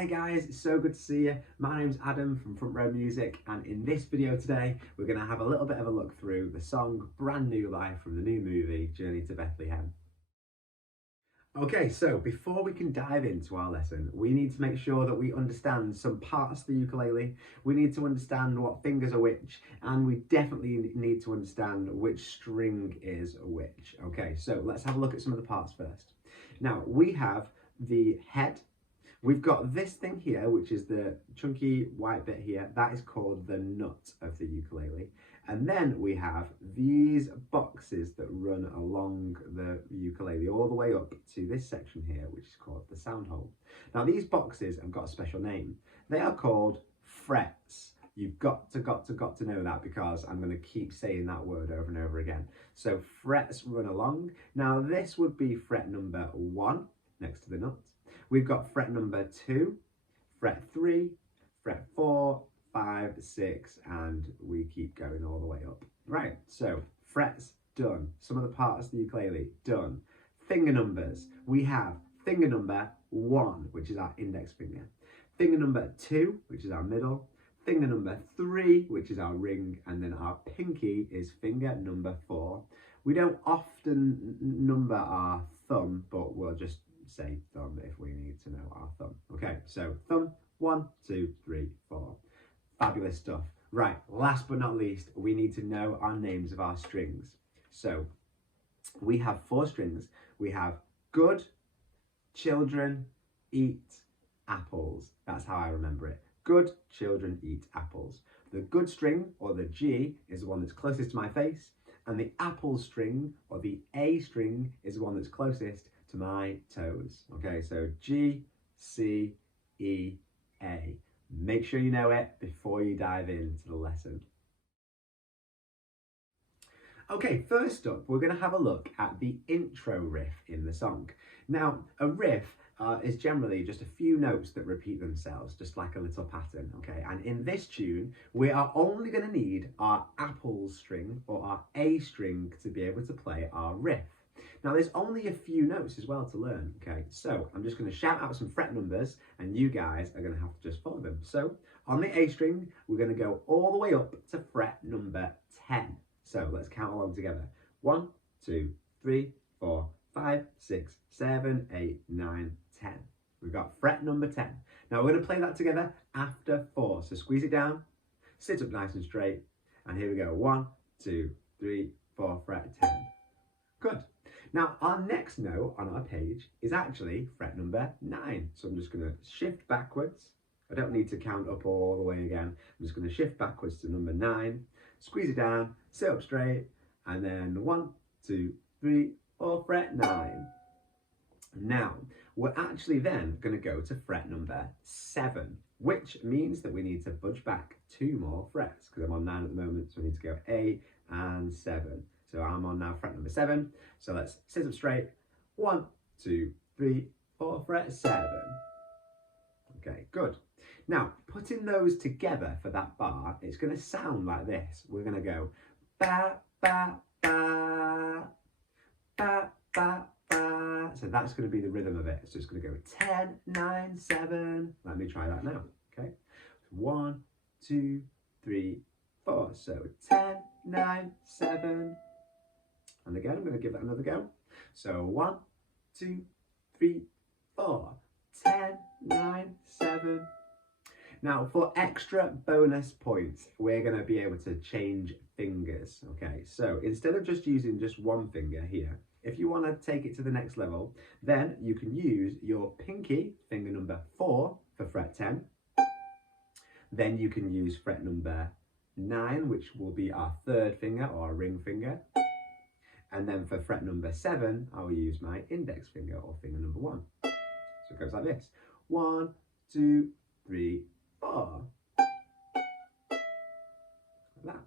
Hey guys, it's so good to see you. My name's Adam from Front Row Music, and in this video today we're going to have a little bit of a look through the song Brand New Life from the new movie Journey to Bethlehem. Okay, so before we can dive into our lesson, we need to make sure that we understand some parts of the ukulele. We need to understand what fingers are which, and we definitely need to understand which string is which. Okay, so let's have a look at some of the parts first. Now, we have the head. We've got this thing here, which is the chunky white bit here. That is called the nut of the ukulele. And then we have these boxes that run along the ukulele all the way up to this section here, which is called the sound hole. Now these boxes have got a special name. They are called frets. You've got to know that, because I'm going to keep saying that word over and over again. So frets run along. Now this would be fret number 1 next to the nut. We've got fret number 2, fret 3, fret 4, 5, 6, and we keep going all the way up. Right, so frets done. Some of the parts of the ukulele done. Finger numbers. We have finger number 1, which is our index finger. Finger number 2, which is our middle. Finger number 3, which is our ring, and then our pinky is finger number 4. We don't often number our thumb, but we'll just say thumb if we need to know our thumb. Okay, so thumb, 1, 2, 3, 4. Fabulous stuff. Right, last but not least, we need to know our names of our strings. So we have 4 strings. We have good, children, eat, apples. That's how I remember it. Good children eat apples. The good string, or the G, is the one that's closest to my face, and the apple string, or the A string, is the one that's closest to my toes. Okay, so G, C, E, A. Make sure you know it before you dive into the lesson. Okay, first up, we're going to have a look at the intro riff in the song. Now, a riff is generally just a few notes that repeat themselves, just like a little pattern, okay? And in this tune, we are only going to need our apple string, or our A string, to be able to play our riff. Now, there's only a few notes as well to learn, okay? So I'm just going to shout out some fret numbers, and you guys are going to have to just follow them. So on the A string, we're going to go all the way up to fret number 10. So let's count along together. 1, 2, 3, 4, 5, 6, 7, 8, 9, 10. We've got fret number 10. Now we're going to play that together after 4. So squeeze it down, sit up nice and straight, and here we go. 1, 2, 3, 4, fret 10. Good. Now our next note on our page is actually fret number 9. So I'm just going to shift backwards. I don't need to count up all the way again. I'm just going to shift backwards to number 9, squeeze it down, sit up straight, and then 1, 2, 3, 4, fret 9. Now, we're actually then going to go to fret number 7, which means that we need to budge back 2 more frets, because I'm on 9 at the moment, so I need to go A and 7. So I'm on now fret number 7. So let's sit up straight. 1, 2, 3, 4, fret 7. Okay, good. Now, putting those together for that bar, it's going to sound like this. We're going to go ba, ba, ba, ba, ba, ba. So that's going to be the rhythm of it. So it's going to go 10, 9, 7. Let me try that now. Okay. 1, 2, 3, 4. So 10, 9, 7. And again, I'm going to give it another go. So 1, 2, 3, 4. 10, 9, 7. Now, for extra bonus points, we're going to be able to change fingers. Okay, so instead of just using just one finger here, if you want to take it to the next level, then you can use your pinky, finger number 4, for fret 10. Then you can use fret number 9, which will be our 3rd finger, or our ring finger. And then for fret number 7, I will use my index finger, or finger number 1. So it goes like this. 1, 2, 3, 4. Like that.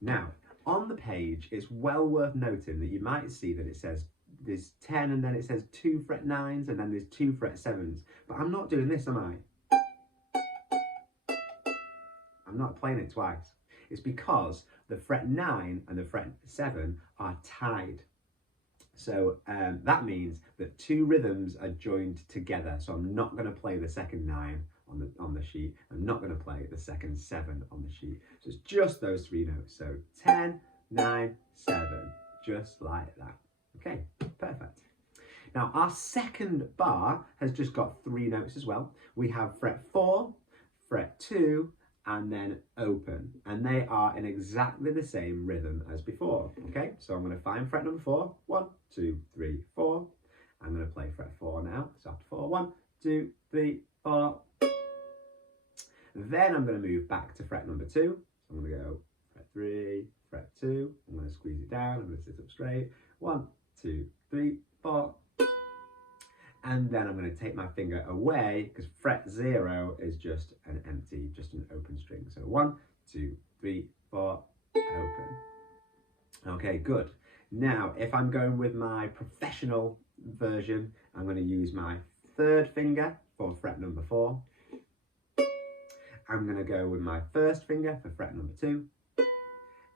Now, on the page, it's well worth noting that you might see that it says there's 10, and then it says 2 fret 9s, and then there's 2 fret 7s. But I'm not doing this, am I? I'm not playing it twice. It's because the fret 9 and the fret 7 are tied. So that means that two rhythms are joined together. So I'm not going to play the second 9 on the sheet. I'm not going to play the second 7 on the sheet. So it's just those 3 notes. So 10, 9, 7, just like that. Okay, perfect. Now our second bar has just got 3 notes as well. We have fret 4, fret 2, and then open, and they are in exactly the same rhythm as before. Okay, so I'm going to find fret number 4. 1, 2, 3, 4. I'm going to play fret 4 now. So after 4, 1, 2, 3, 4. Then I'm going to move back to fret number 2. So I'm going to go fret 3, fret 2. I'm going to squeeze it down. I'm going to sit up straight. 1, 2, 3, 4. And then I'm going to take my finger away because fret 0 is just an empty, just an open string. So 1, 2, 3, 4, open. Okay, good. Now, if I'm going with my professional version, I'm going to use my third finger for fret number 4. I'm going to go with my first finger for fret number 2.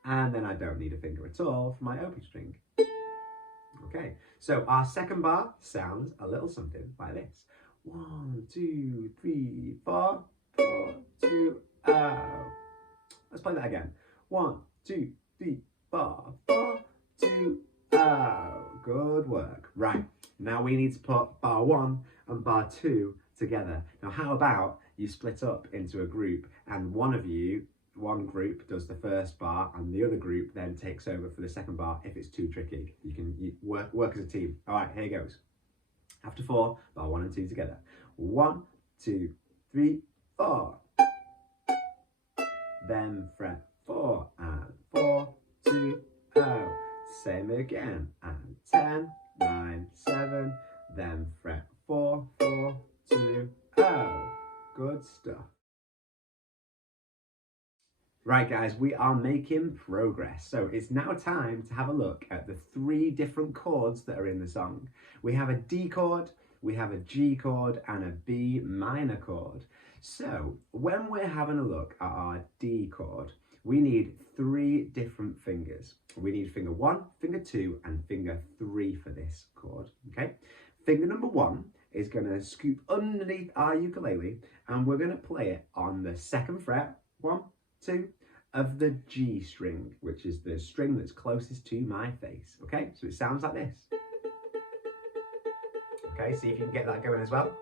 And then I don't need a finger at all for my open string. Okay, so our second bar sounds a little something like this. 1, 2, 3, 4, 4, 2, oh. Let's play that again. 1, 2, 3, 4, 4, 2, oh. Good work. Right, now we need to put bar 1 and bar 2 together. Now how about you split up into a group and one group does the first bar and the other group then takes over for the second bar if it's too tricky. You can work as a team. All right, here goes. After 4, bar 1 and 2 together. 1, 2, 3, 4. Then fret 4 and 4, 2, oh. Same again. And 10, 9, 7. Then fret 4, 4, 2, oh. Good stuff. Right guys, we are making progress. So it's now time to have a look at the 3 different chords that are in the song. We have a D chord, we have a G chord, and a B minor chord. So when we're having a look at our D chord, we need 3 different fingers. We need finger 1, finger 2, and finger 3 for this chord, okay? Finger number 1 is gonna scoop underneath our ukulele, and we're gonna play it on the 2nd fret, 1, 2, of the G string, which is the string that's closest to my face. Okay, so it sounds like this. Okay, see if you can get that going as well.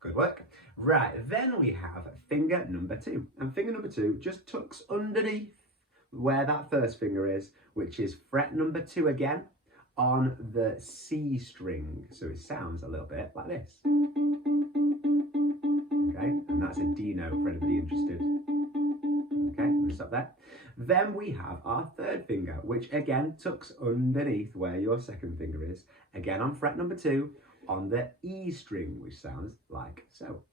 Good work. Right, then we have finger number 2. And finger number 2 just tucks underneath where that first finger is, which is fret number 2 again on the C string. So it sounds a little bit like this. Okay, and that's a D note for anybody interested. Okay, we'll stop there. Then we have our 3rd finger, which again tucks underneath where your 2nd finger is, again on fret number 2 on the E string, which sounds like so.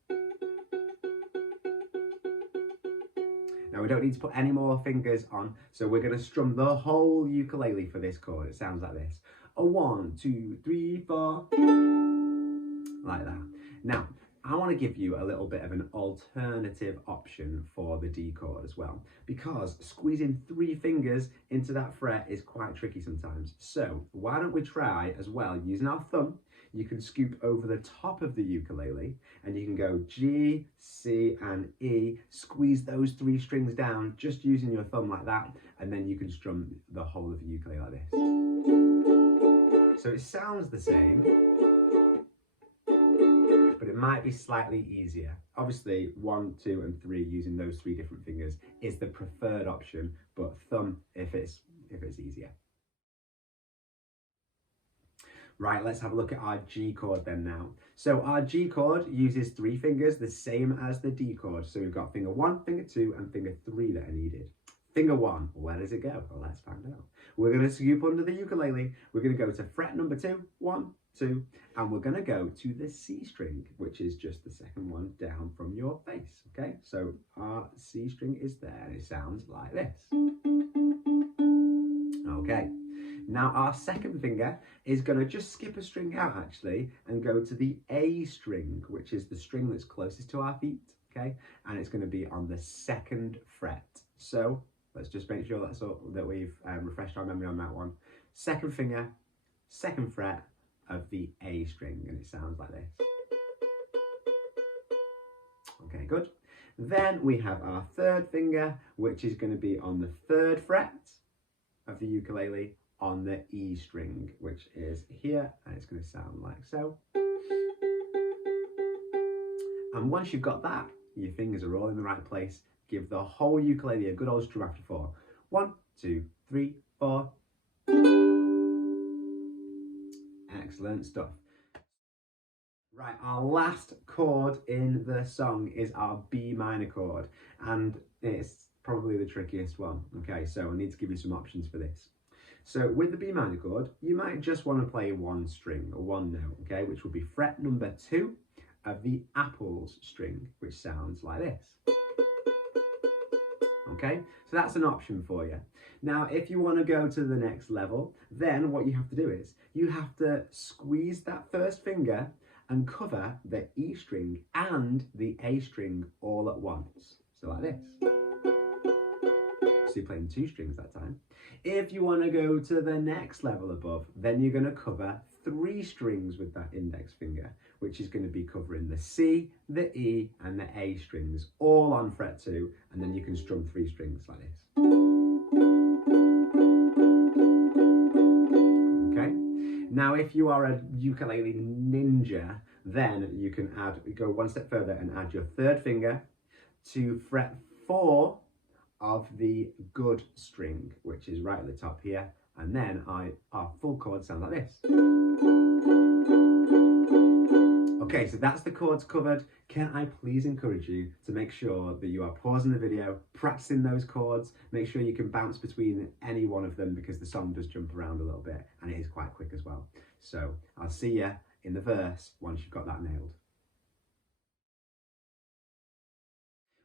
Now we don't need to put any more fingers on, so we're going to strum the whole ukulele for this chord. It sounds like this. A 1, 2, 3, 4, like that. Now, I want to give you a little bit of an alternative option for the D chord as well, because squeezing 3 fingers into that fret is quite tricky sometimes. So why don't we try as well, using our thumb, you can scoop over the top of the ukulele and you can go G, C and E, squeeze those 3 strings down just using your thumb like that, and then you can strum the whole of the ukulele like this. So it sounds the same, but it might be slightly easier. Obviously 1, 2 and 3 using those 3 different fingers is the preferred option, but thumb if it's easier. Right, let's have a look at our G chord then now. So our G chord uses 3 fingers, the same as the D chord. So we've got finger 1, finger 2 and finger 3 that are needed. Finger 1, where does it go? Well, let's find out. We're going to scoop under the ukulele. We're going to go to fret number 2, 1, 2, and we're going to go to the C string, which is just the 2nd one down from your face. Okay, so our C string is there and it sounds like this. Okay, now our 2nd finger is going to just skip a string out actually and go to the A string, which is the string that's closest to our feet. Okay, and it's going to be on the 2nd fret. So let's just make sure that we've refreshed our memory on that one. second finger, second fret of the A string, and it sounds like this. Okay, good. Then we have our third finger, which is going to be on the third fret of the ukulele on the E string, which is here, and it's going to sound like so. And once you've got that, your fingers are all in the right place. Give the whole ukulele a good old strum after 4. 1, 2, 3, 4. Excellent stuff. Right, our last chord in the song is our B minor chord, and it's probably the trickiest one. Okay, so I need to give you some options for this. So with the B minor chord, you might just want to play one string or one note, okay, which will be fret number 2 of the apples string, which sounds like this. Okay, so that's an option for you. Now, if you want to go to the next level, then what you have to do is you have to squeeze that first finger and cover the E string and the A string all at once. So like this. So you're playing 2 strings that time. If you want to go to the next level above, then you're going to cover 3 strings with that index finger, which is going to be covering the C, the E, and the A strings, all on fret 2, and then you can strum 3 strings like this. Okay? Now, if you are a ukulele ninja, then you can go one step further and add your third finger to fret 4 of the good string, which is right at the top here, and then our full chord sounds like this. Okay, so that's the chords covered. Can I please encourage you to make sure that you are pausing the video, practicing those chords, make sure you can bounce between any one of them, because the song does jump around a little bit and it is quite quick as well. So I'll see you in the verse once you've got that nailed.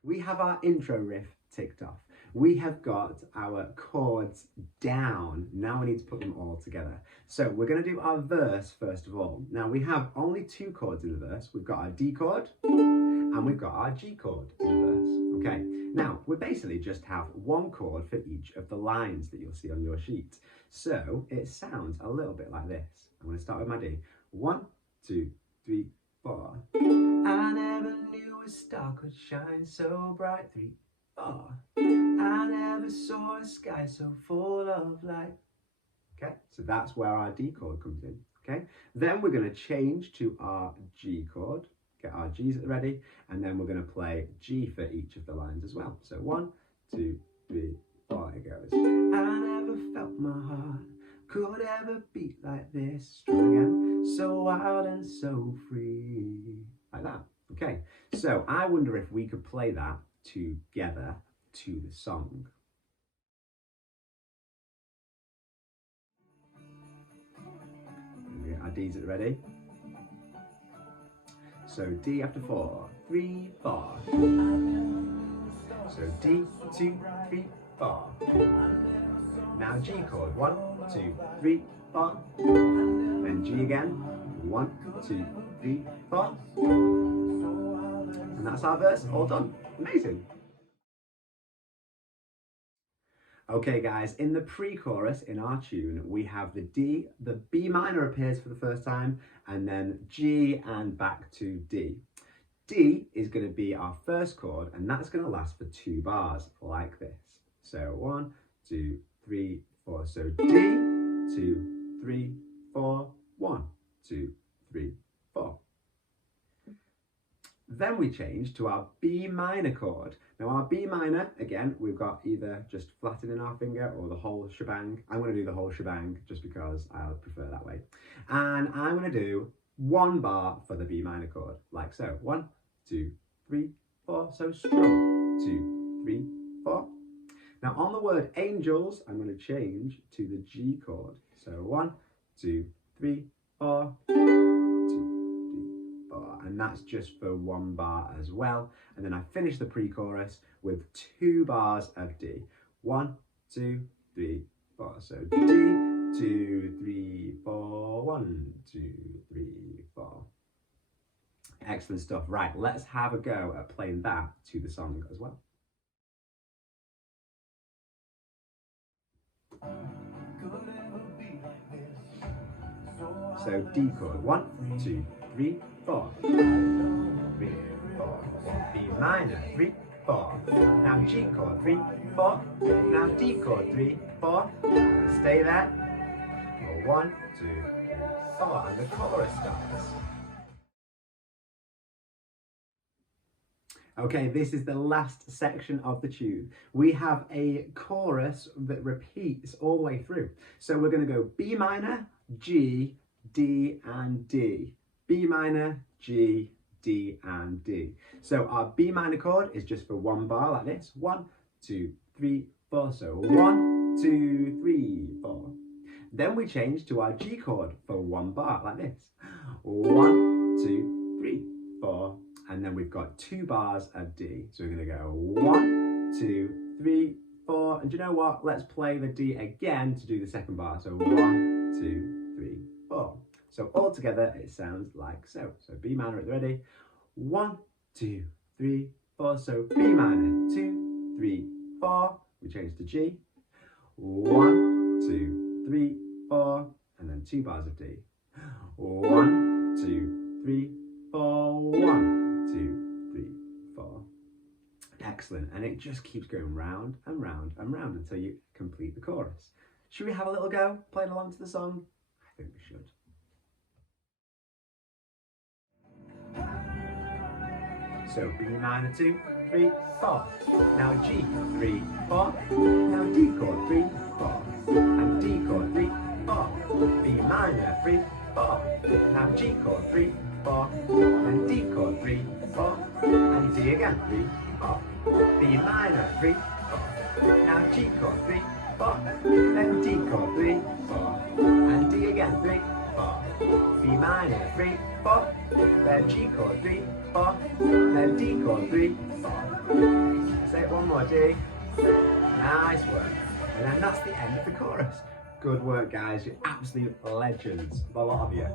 We have our intro riff ticked off. We have got our chords down. Now we need to put them all together. So we're going to do our verse first of all. Now we have only 2 chords in the verse. We've got our D chord and we've got our G chord in the verse. Okay, now we basically just have 1 chord for each of the lines that you'll see on your sheet. So it sounds a little bit like this. I'm going to start with my D. 1, 2, 3, 4. I never knew a star could shine so bright. 3, 4. I never saw a sky so full of light. Okay, so that's where our D chord comes in. Okay, then we're going to change to our G chord, get our G's ready, and then we're going to play G for each of the lines as well. So 1, 2, 3, 4, it goes. I never felt my heart could ever beat like this. Strum again, so wild and so free. Like that. Okay, so I wonder if we could play that together to the song. Our D's are ready. So D after 4, 3, 4. So D, 2, 3, 4. Now G chord, 1, 2, 3, 4. Then G again, 1, 2, 3, 4. And that's our verse, all done. Amazing. Okay guys, in the pre-chorus in our tune, we have the D, the B minor appears for the first time, and then G and back to D. D is going to be our first chord, and that's going to last for 2 bars, like this. So 1, 2, 3, 4. So D, 2, 3, 4, 1, 2, 3, 4. Then we change to our B minor chord. Now our B minor, again, we've got either just flattening our finger or the whole shebang. I'm going to do the whole shebang just because I prefer that way. And I'm going to do 1 bar for the B minor chord, like so. 1, 2, 3, 4. So strum. 2, 3, 4. Now on the word angels, I'm going to change to the G chord. So 1, 2, 3, 4. And that's just for 1 bar as well. And then I finish the pre-chorus with 2 bars of D. 1, 2, 3, 4. So D, 2, 3, 4, 1, 2, 3, 4. Excellent stuff. Right, let's have a go at playing that to the song as well. Could ever be So D chord, 1, 2, 3, 4. 3, 4. B minor, 3, 4. Now G chord, 3, 4. Now D chord, 3, 4. Stay there. 1, 2, 3, 4. And the chorus starts. Okay, this is the last section of the tune. We have a chorus that repeats all the way through. So we're going to go B minor, G, D, and D. B minor, G, D, and D. So our B minor chord is just for one bar like this. 1, 2, 3, 4. So 1, 2, 3, 4. Then we change to our G chord for one bar like this. 1, 2, 3, 4. And then we've got 2 bars of D. So we're going to go 1, 2, 3, 4. And do you know what? Let's play the D again to do the second bar. So 1, 2, 3, 4. So all together it sounds like so. So B minor at the ready. 1, 2, 3, 4. So B minor, 2, 3, 4. We change to G. 1, 2, 3, 4. And then 2 bars of D. 1, 2, 3, 4. 1, 2, 3, 4. Excellent. And it just keeps going round and round and round until you complete the chorus. Should we have a little go playing along to the song? I think we should. So B minor, 2, 3, 4. Now G, 3, 4. Now D chord, 3, 4. And D chord, 3, 4. B minor, 3, 4. Now G chord, 3, 4. And D chord, 3, 4. And D again, 3, 4. B minor, 3, 4. Now G chord, 3, 4. Then D chord, 3, 4. And D again, 3, 4. B minor, 3, 4. Then G chord, 3, 4. Then D chord, 3, 4. Say it one more, D. Nice work. And then that's the end of the chorus. Good work, guys. You're absolute legends. A lot of you.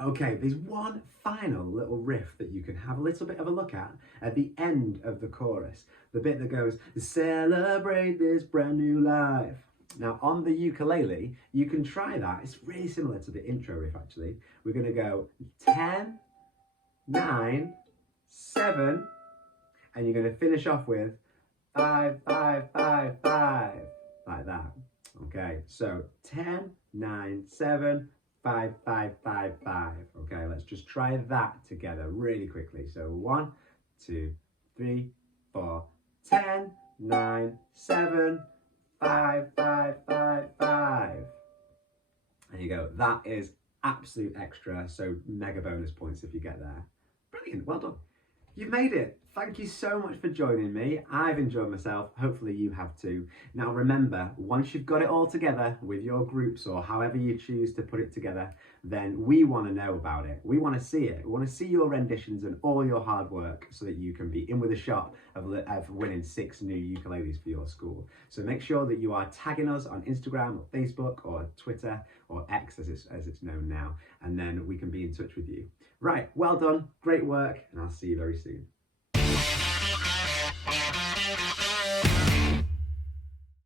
Okay, there's one final little riff that you can have a little bit of a look at the end of the chorus. The bit that goes, celebrate this brand new life. Now on the ukulele, you can try that. It's really similar to the intro riff actually. We're gonna go 10, 9, 7, and you're gonna finish off with 5, 5, 5, 5, like that. Okay, so 10, 9, 7, 5, 5, 5, 5. Okay, let's just try that together really quickly. So 1, 2, 3, 4, 10, 9, 7, 5, 5, 5, 5. There you go. That is absolute extra. So mega bonus points if you get there. Brilliant. Well done. You've made it. Thank you so much for joining me. I've enjoyed myself. Hopefully you have too. Now remember, once you've got it all together with your groups or however you choose to put it together, then we want to know about it. We want to see it. We want to see your renditions and all your hard work so that you can be in with a shot of winning 6 new ukuleles for your school. So make sure that you are tagging us on Instagram or Facebook or Twitter or X as it's known now, and then we can be in touch with you. Right, well done, great work, and I'll see you very soon.